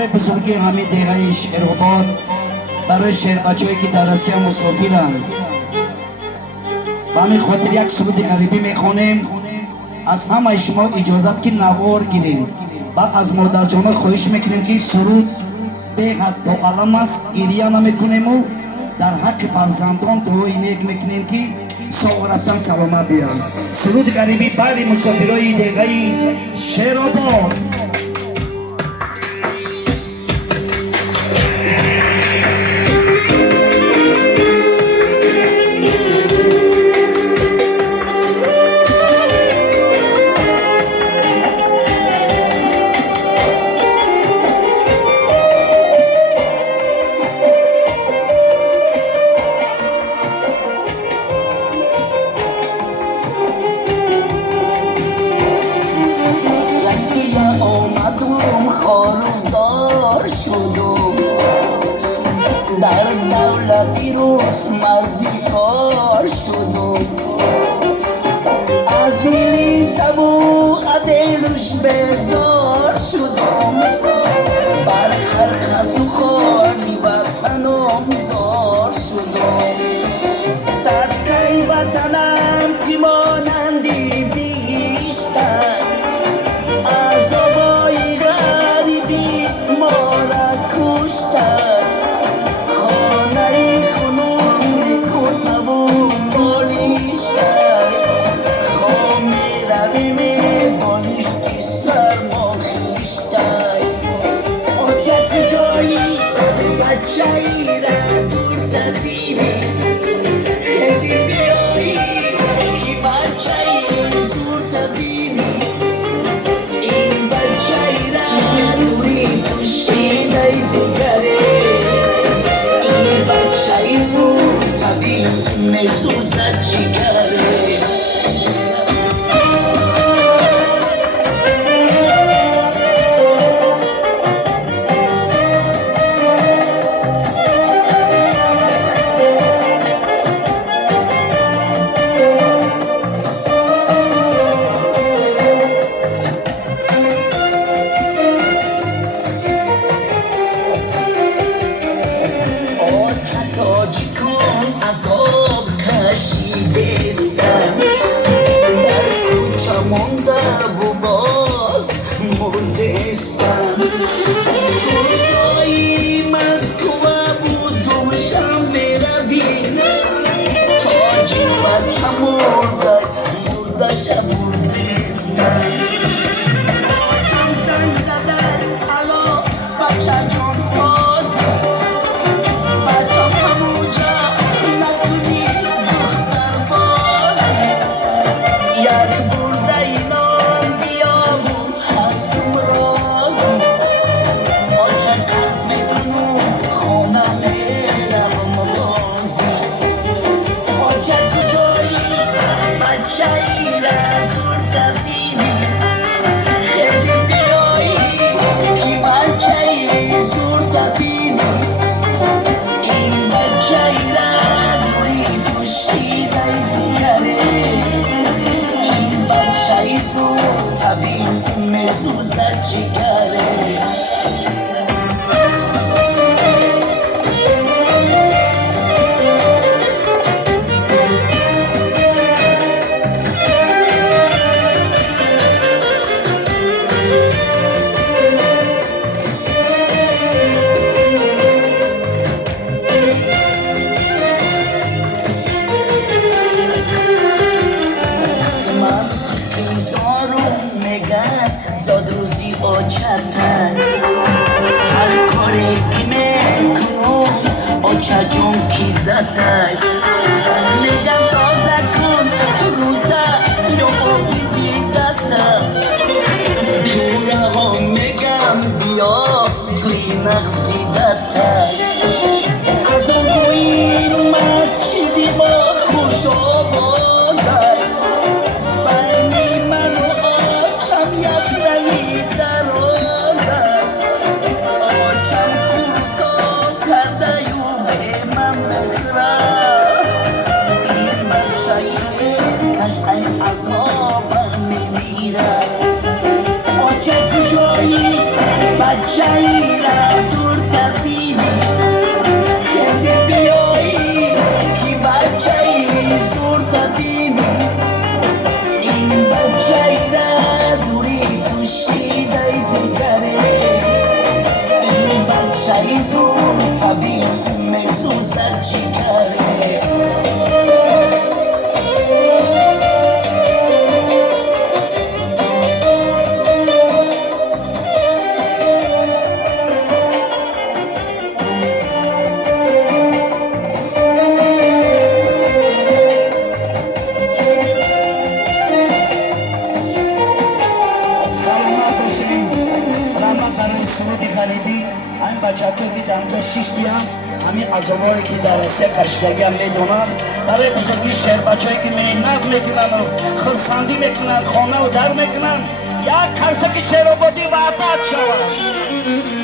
برای بزرگی همه دیگه شهرآباد، برای شهر بچه‌ای که در روسیه مسافرند، به همین خاطر یک سرود غریبی میخوانیم. از همه شما اجازت که نوار گیریم و از مادر جان خواهش میکنیم که سرود بقدر با علم است، گریه نمیکنیم و در حق فرزندان دعای نیک میکنیم که ساغ رفتن سلامت بیان. سرود غریبی برای مسافرای دیگه شهرآباد. در دولتی روز مردی کار شدم، از میلی سبو دلش بیزار شدم، بر هر خس و خاری وطنم زار شدم. صدقه وطنم که مانندی بیشتر، عذابای غریبی ما را کشتر. بچه‌ای را دور تبینی خیزی بیایی که بچه‌ای زور تبینی. این بچه‌ای را دوری کشیده دیگره، این بچه‌ای زور تبین نسوزد چیکاره. عذاب کشیدستم، در کوچه مانده و باز مردستم. روزایی مسکوه بود دوشنبه رویم، تاجی بچه مرده مردش مردستم. بچم زنگ زدن الا بچه جان سازم، mesuzat chikare. زاد روزی آچتن هر کاری که میکنم آچه جون کی دتن میگم تازه کن روتا یا آبی دیدتا جوره ها میگم بیا توی نقش دیدتا از اون گویی مچیدی با خوش آبازه بینی من و آچم یک رنگی درازه آچم کورتا کرده یو به من مخره این بچه ای کش ای عذابم میمیره آچه کجایی بچه ای را سعیدو طبیب میسوزد جگره این بچه که در اینجا شیشتی هم همین عذابایی که در اسه کشیدگی هم میدونن برای بزرگی شهر بچه‌ای که محنت میکنن و خرسندی میکنن خانه و در میکنن یک کسی که شهر آبادی وحدت شود